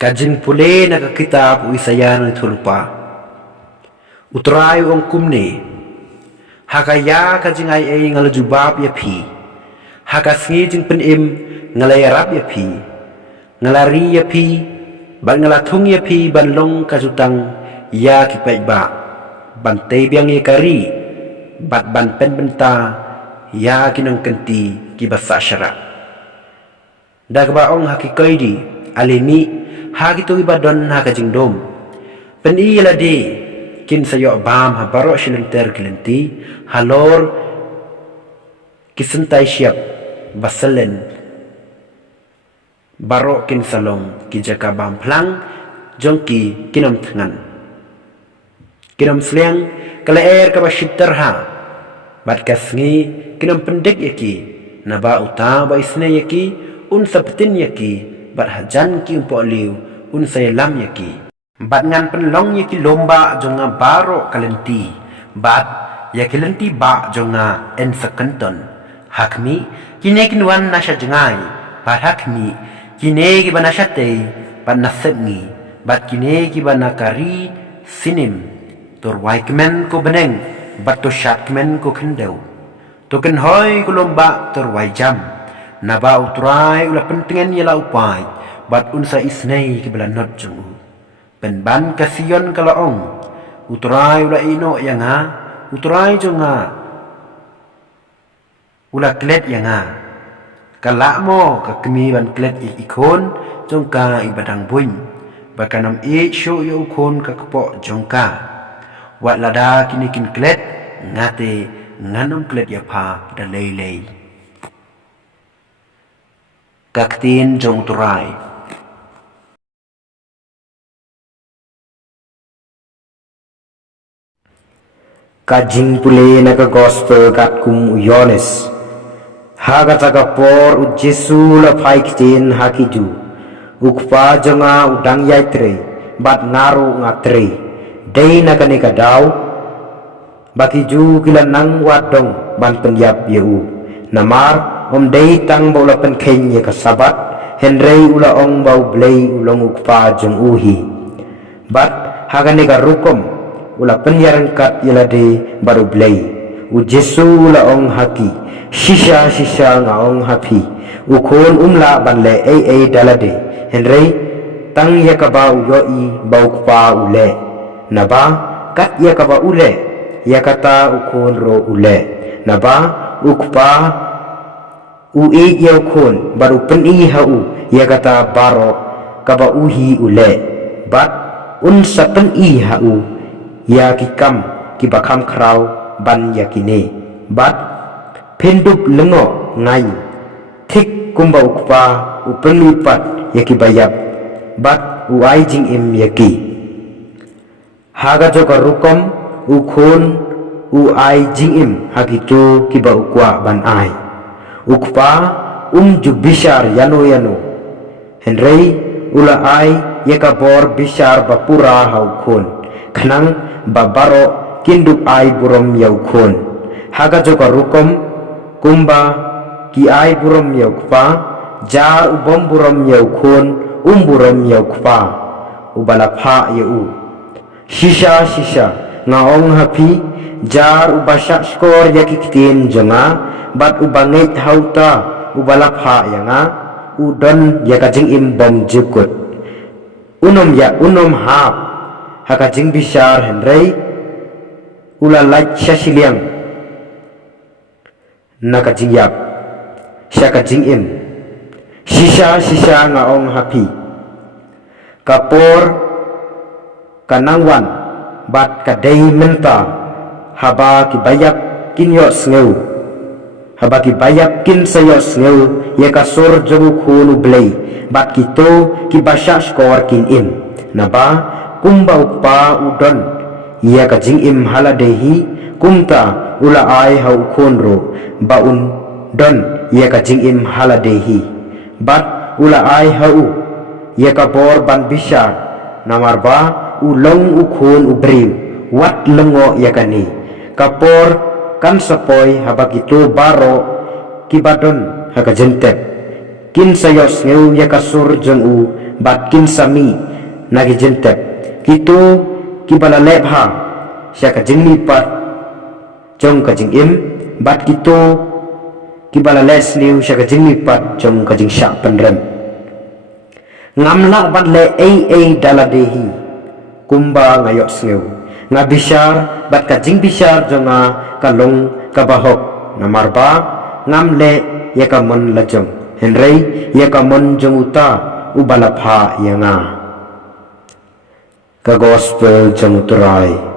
Kajing pule na kitab uisayan ni thulupa. Utray ong kumne. Hakaya kajing ay ngalajubab ya pi. Hakasngi jing penim ngalayarap ya pi. Ngalari ya pi. Ban ngalatung ya pi ban long kajutang ya kipai ba. Ban tebiang ya kari. Bat ban pen benta ya kinong kenti kibasa syara. Dagbaong hakikai di alimi hagi tu ibadon haga jingdom pen ila di kin sayo bam ha baro shilenter kilenti halor kisentai siap baselen baro kin salong ki jaka bam plang jongki kinom tengan kinom sliang kala ka bashiter ha bat kasngi kinom pendek yaki naba uta ba isne yaki un sabtin yaki bat hajan ki umpo liu un saya lam yaki bat ngan penlong yaki lomba jonga baro kalenti bat yaki lenti ba jonga en sekenton hakmi kine kinwan nasha jengai bat hakmi kine ki banasha te bat nasebngi bat kine ki banakari sinim tor waikmen ko beneng bat to shatmen ko kendau to ken hoy ko lomba tor waijam naba utrai ula pentingan yala upai bat unsa isnei ke belanot jungu penban kasiyon kalaong utrai ula ino yang ha utrai junga ula klet yang ha kalakmo ka kemi ban klet ikon jongka ibadang buin bakanam syo yo ukon ka kepo jongka wat lada kini kin klet ngate nganom klet ya pa da lei kaktin jong turai kajing pule naga gospel kat kum uyones haga taga por u jesu la paiktin hakiju ukpa jonga udang yaitre bat ngaru ngatre dei naga neka daw bakiju kilanang wadong ban penyap yeu namar om dei tang bola pen kenya ka sabat henrei ula ong bau blei ulong ukpa jong uhi bat hagane ka rukom ula penyarang kat yalade baru blei u jesu ula ong haki shisha nga ong hapi ukon umla banle dalade henrei tang ya ka bau yoi bau ukpa ule naba kat ya ka bau ule ya kata ukon ro ule naba ukpa ui yau kon baru peni hau ya kata baro kaba uhi ule bat un sapeni hau ya kikam kibakam krau ban yakine bat pendup lengo ngai thik kumba ukpa upenlipat yakibayap bat uai jing im yaki haga joka rukom ukon uai jing im hagitu kiba ukwa ban ai ukpa jubishar yano henrei ula ai yakabor bishar bapura haukon kanang babaro kindup ai burom yaukon haga joka rukom kumba ki ai burom yaukpa jar ubom burom yaukon burom yaukpa ubalapha yau shisha ngaong hapi jar ubasyak skor yakiktin jonga bat ubangit hauta ubalapha yanga udon yakajing imbom jukut unom hap hakajing bishar henrei ulalaj shashiliang nakajing yap syakajing im shisha ngaong hapi kapor kanangwan bat kadei menta haba kibayak kinyo sneu habaki bayak kin sayos ngeu ya kasur jogu khunu blei bat kito ki basha skor kin im naba kumba uppa udon ya kajing im haladehi kumta ula ai hau khonro baun don ya kajing im haladehi bat ula ai hau ya kabor ban bishar namarba ulong ukhon ubriu wat lengo ya kani kapor kan sapoi habagito baro kibadon haka jentep kin sayos ngeu ya kasur jeng u batkin sami nagi jentep kitu kibala lebha sya ka jingmi pat jong ka jing im bat kitu kibala les liu sya ka jingmi pat jong ka jing sya penrem ngamla bat le ei daladehi kumba ngayok sneu ngabishar bat ka jing bishar jonga kalong kabahok namarba ngamle yakamon lajong henrei yakamon jonguta ubala pha yanga ka gospel jonguturai